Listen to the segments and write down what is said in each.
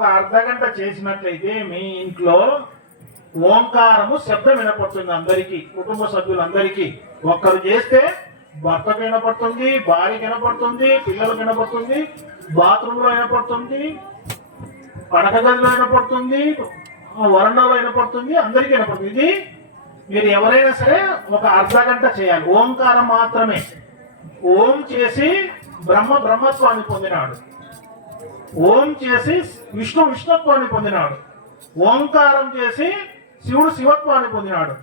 ఒక అర్ధ గంట చేసినట్లయితే మీ ఇంట్లో ఓంకారము శబ్దం వినపడుతుంది అందరికీ కుటుంబ సభ్యులందరికీ. ఒక్కరు చేస్తే భర్తకు వినపడుతుంది భార్యకి వినపడుతుంది పిల్లలకు వినపడుతుంది బాత్రూంలో వినపడుతుంది పడక గదిలో వినపడుతుంది వరండాలో వినపడుతుంది అందరికీ వినపడుతుంది. ఇది మీరు ఎవరైనా సరే ఒక అర్ధ గంట చేయాలి. ఓంకారం మాత్రమే. ఓం చేసి బ్రహ్మ బ్రహ్మత్వాన్ని పొందినాడు. ఓం చేసి విష్ణు విష్ణుత్వాన్ని పొందినాడు. ఓంకారం చేసి శివుడు శివత్వాన్ని పొందినాడు.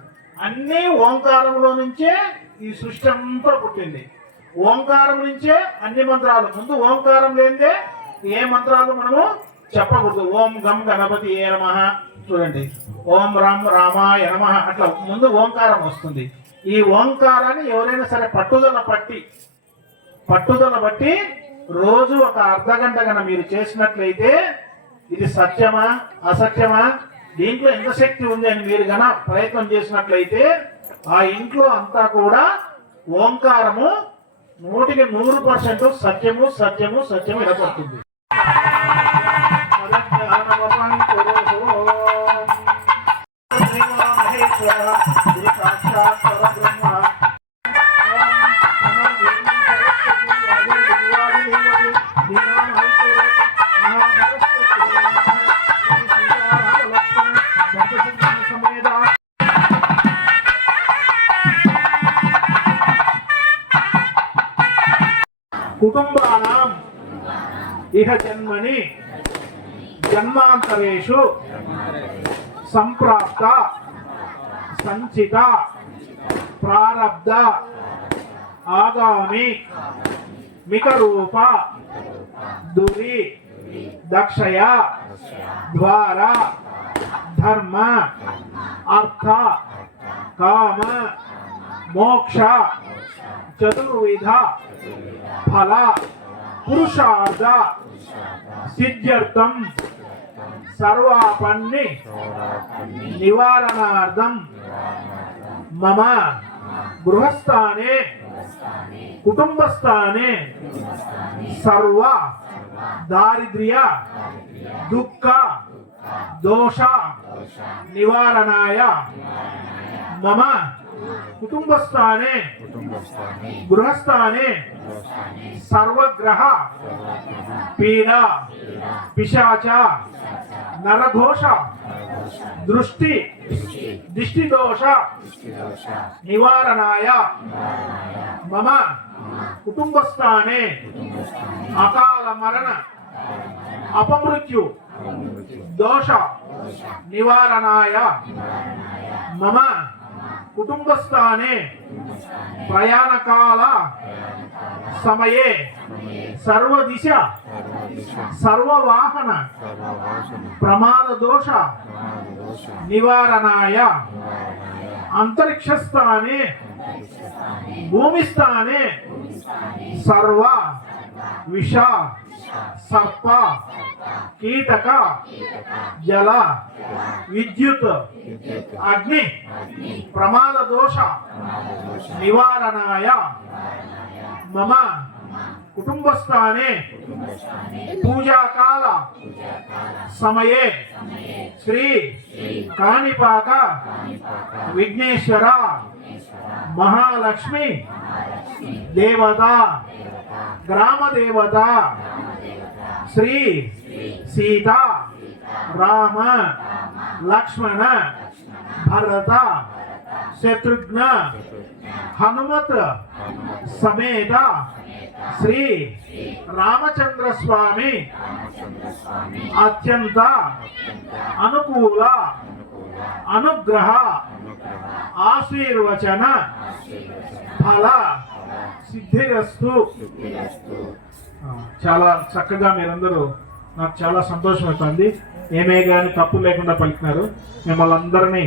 అన్ని ఓంకారంలో నుంచే ఈ సృష్టి అంతా పుట్టింది. ఓంకారం నుంచే అన్ని మంత్రాలు. ముందు ఓంకారం లేనిదే ఏ మంత్రాలు మనము చెప్పకూడదు. ఓం గం గణపతి ఏ నమ. చూడండి. ఓం రామ్ రామాయ నమ. అట్లా ముందు ఓంకారం వస్తుంది. ఈ ఓంకారాన్ని ఎవరైనా సరే పట్టుదల పట్టి పట్టుదల బట్టి రోజు ఒక అర్ధ గంట కన్నా మీరు చేసినట్లయితే ఇది సత్యమా అసత్యమా? దీంట్లో ఎంత శక్తి ఉంది అని మీరు గన ప్రయత్నం చేసినట్లయితే ఆ ఇంట్లో అంతా కూడా ఓంకారము నూటికి నూరు పర్సెంట్ సత్యము సత్యము సత్యము వినపడుతుంది संचित प्रारब्ध, आगामी मित रूप दुरी, दक्षया, द्वारा, धर्म, अर्थ, काम, मोक्ष, चतुर्विध, फल, पुरुषार्थ, सिद्ध्यर्थम సర్వాపన్ని నివారణార్థం మమ గృహస్థానే కుటుంబస్థానే సర్వ దారిద్ర్య దుఃఖ దోష నివారణాయ మమ కుటుంబస్థానే గృహస్థాని సర్వగ్రహ పీడ పిశాచ నరఘోష దృష్టి దిష్టిదోష నివారణాయ మమ కుటుంబస్థానే అకాల మరణ అపమృత్యు దోష నివారణాయ మమ కుటుంబస్థానే ప్రయాణకాల సమయే సర్వదిశ సర్వవాహన ప్రమాద దోష నివారణాయ నివారణాయ అంతరిక్షస్థానే భూమిస్థానే సర్వ విష సర్ప కీటక జల విద్యుత్ అగ్ని ప్రమాద దోష నివారణాయ మమ కుటుంబస్థానే పూజాకాల సమయే శ్రీ కాణిపాక విఘ్నేశ్వర మహాలక్ష్మి దేవత గ్రామ దేవత శ్రీ సీత రామ లక్ష్మణ భరత శత్రుఘ్న హనుమత్ సమేత శ్రీ రామచంద్ర స్వామి అత్యంత అనుకూల అనుగ్రహ అనుగ్రహ ఆశీర్వచన ఫల సిద్ధిరస్తు చాలా చక్కగా మీరందరూ నాకు చాలా సంతోషం అవుతుంది ఏమే కానీ తప్పు లేకుండా పలికినారు. మిమ్మల్ని అందరినీ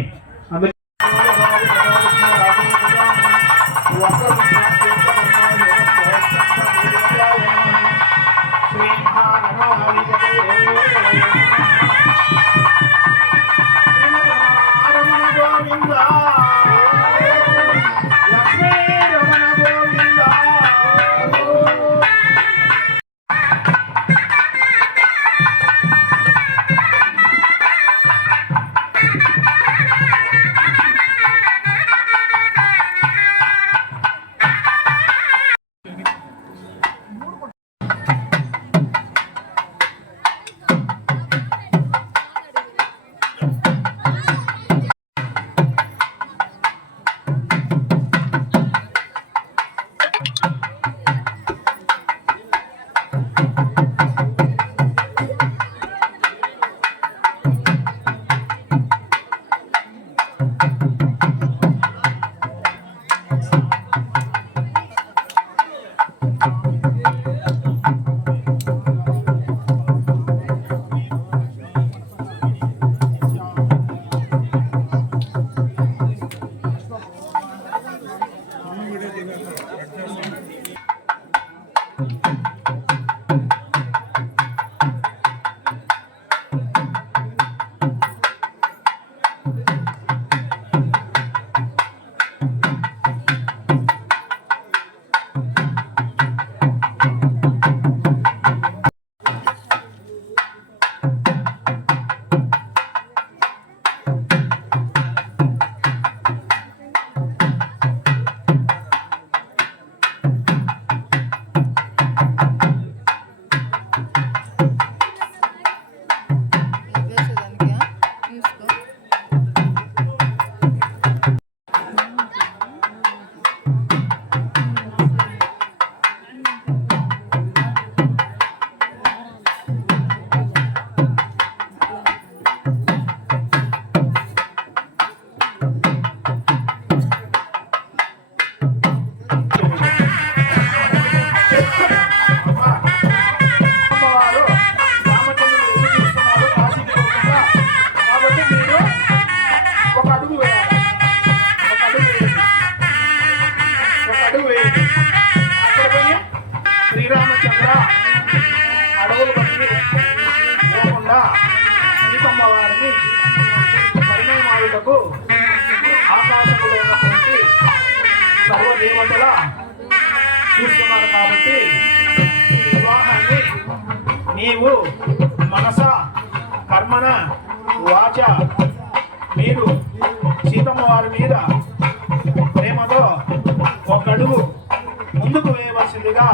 మనస్ఫూర్తిగా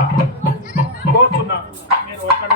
కోరుతున్నాను. నేను ఒక్కడి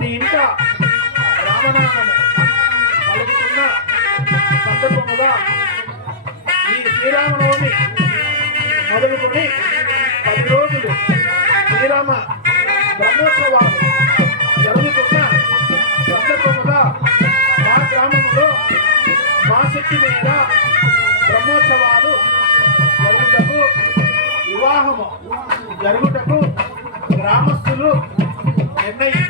ప్రతి ఇంట రామనామము పలుకుతున్న సందర్భముగా ఈ శ్రీరామనవమి మొదలుకొని పది రోజులు శ్రీరామ బ్రహ్మోత్సవాలు జరుగుతున్న సందర్భముగా మా గ్రామంలో మా శక్తి మీద బ్రహ్మోత్సవాలు జరుగుటకు వివాహము జరుగుటకు గ్రామస్తులు నిర్ణయించారు.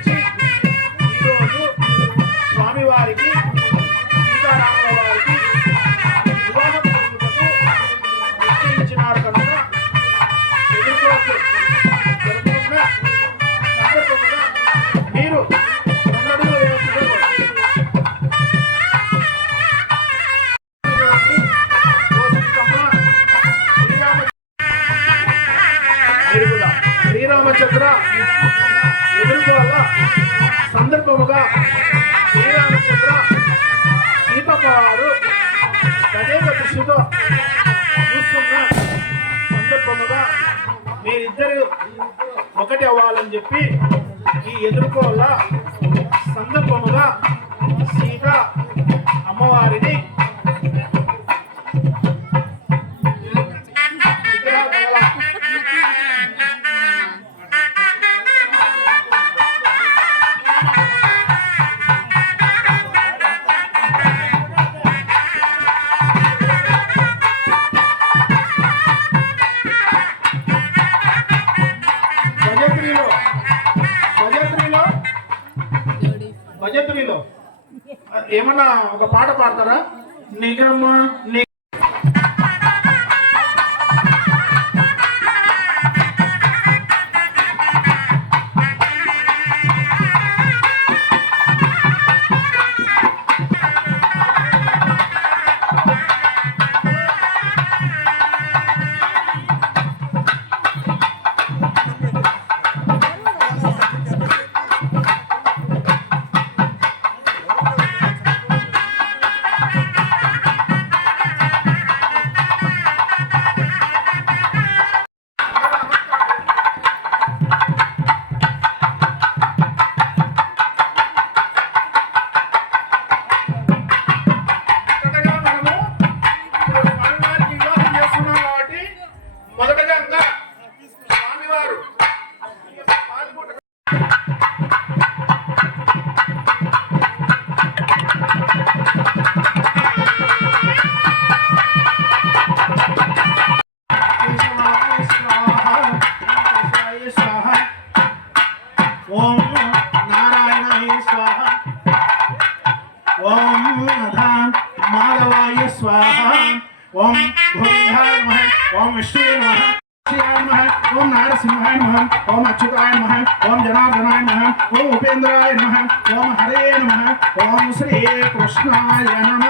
చెప్పి ఈ ఎదుర్కోవాలా? ఏమన్నా ఒక పాట పాడతారా? నిగమ కృష్ణాయ నమ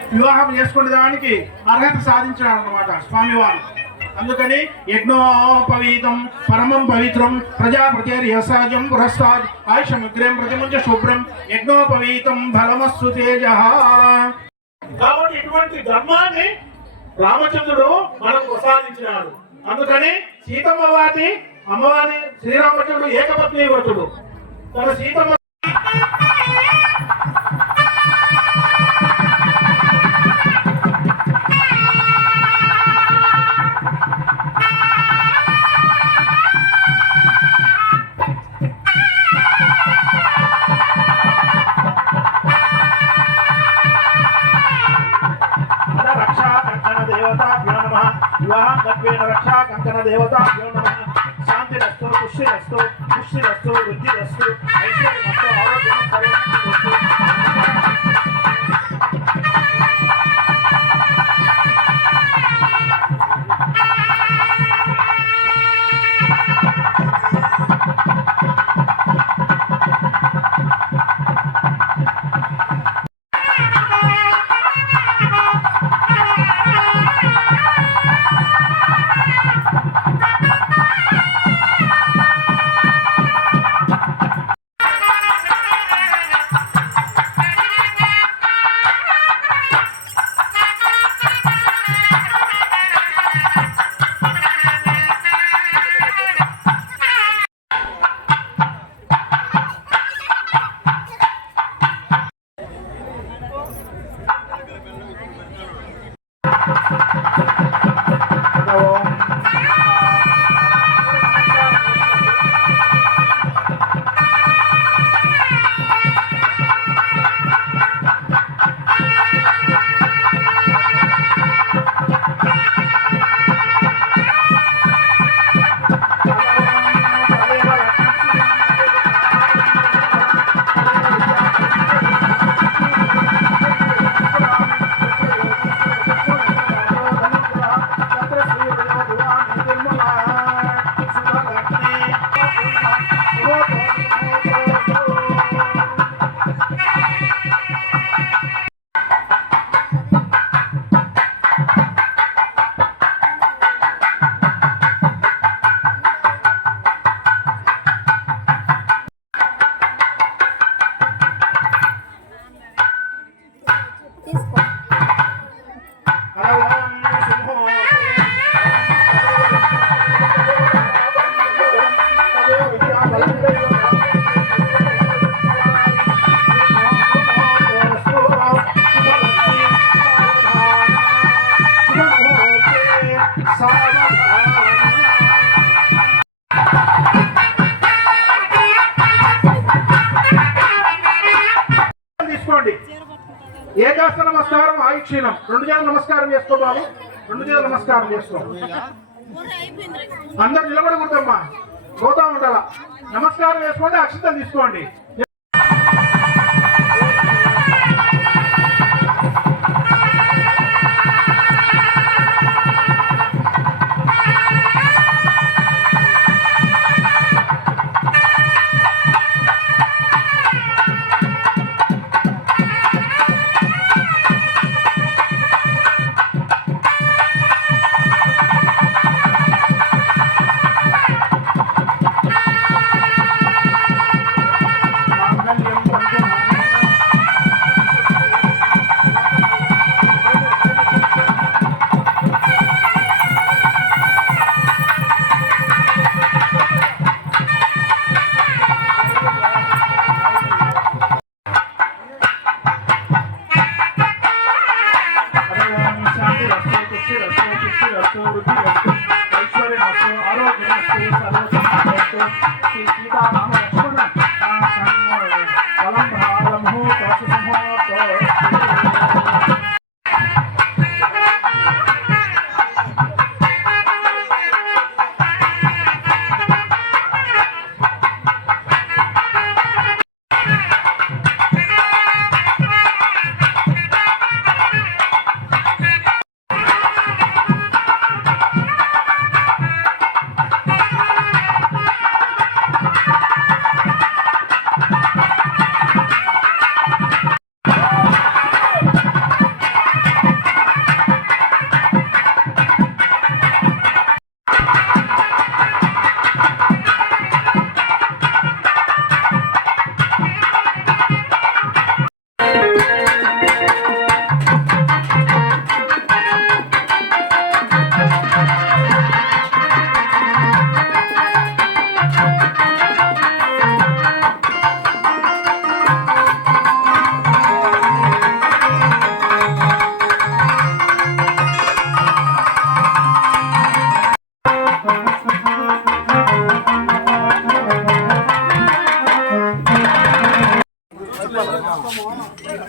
వివాహం చేసుకునే దానికి అర్హత సాధించాడు అనమాట స్వామివారు. అందుకని యజ్ఞోపవీతం పరమం పవిత్రం ప్రజాపతి యసాజం పురస్తాద్ ఆయుషమిగ్రం ప్రతిముంచ శుభ్రం యజ్ఞోపవీతం బలమస్సు తేజ. కాబట్టి ఇటువంటి ధర్మాన్ని రామచంద్రుడు మనకు ప్రసాదించినాడు. అందుకని సీతమ్మ వారిని అమ్మవారి శ్రీరామచంద్రుడు ఏకపత్ని వ్రతుడు తన సీతమ్మ క్షీణం రెండు చేతులు నమస్కారం చేసుకో బాబు. రెండు చేతులు నమస్కారం చేసుకో. అందరు నిలబడకూడదమ్మా. పోతా ఉండాలా. నమస్కారం చేసుకోండి అక్షితం తీసుకోండి.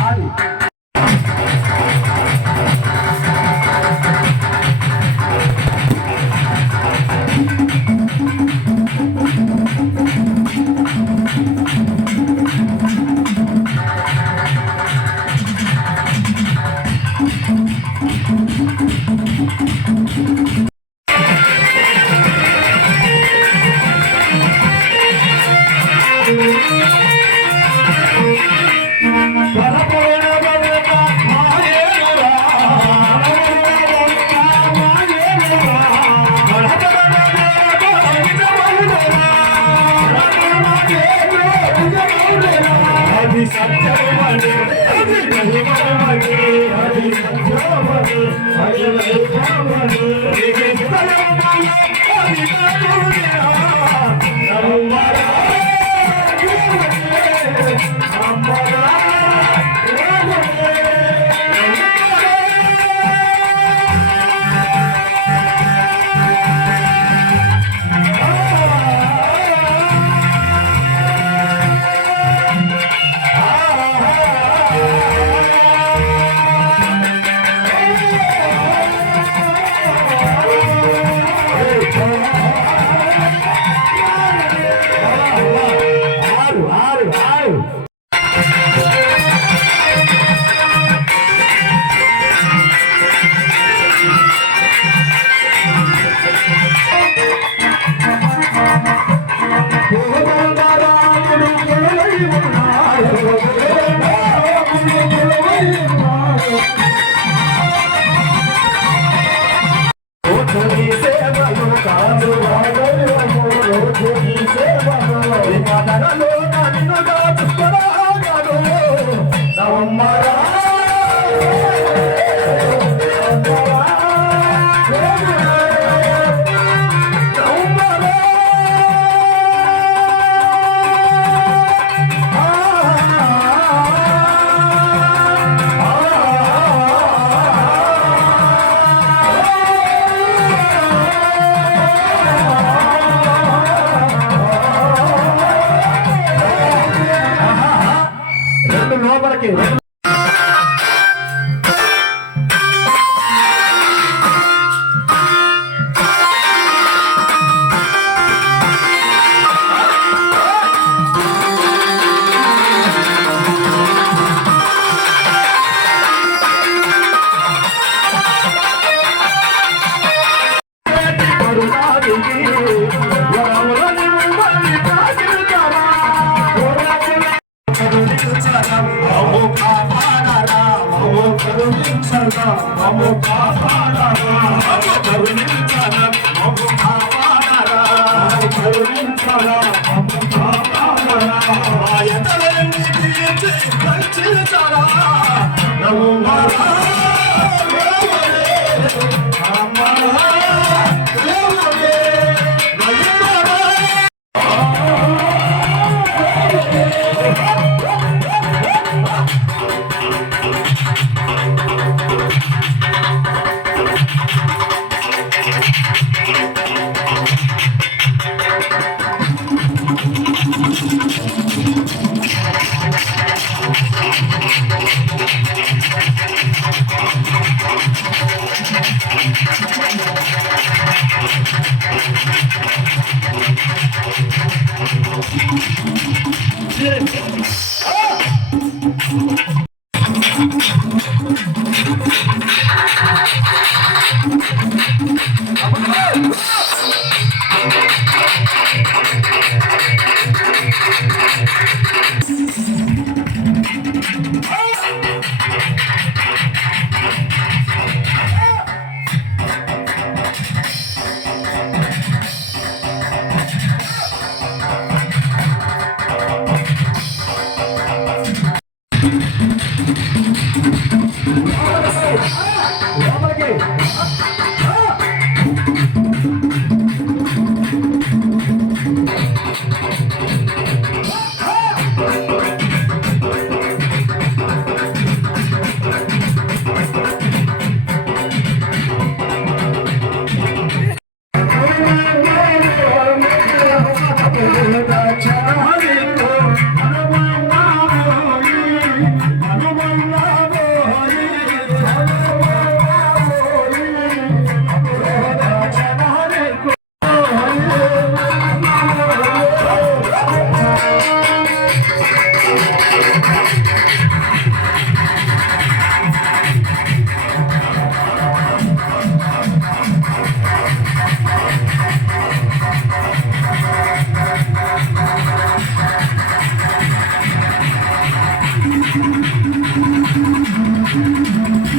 Sabe?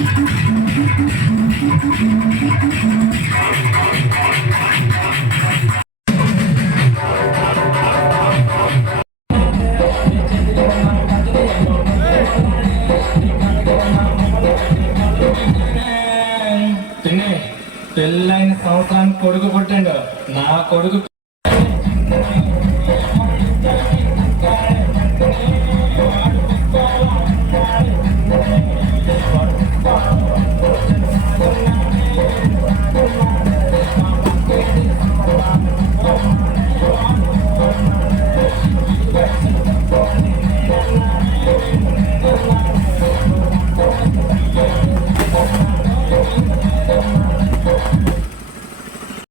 Thank you.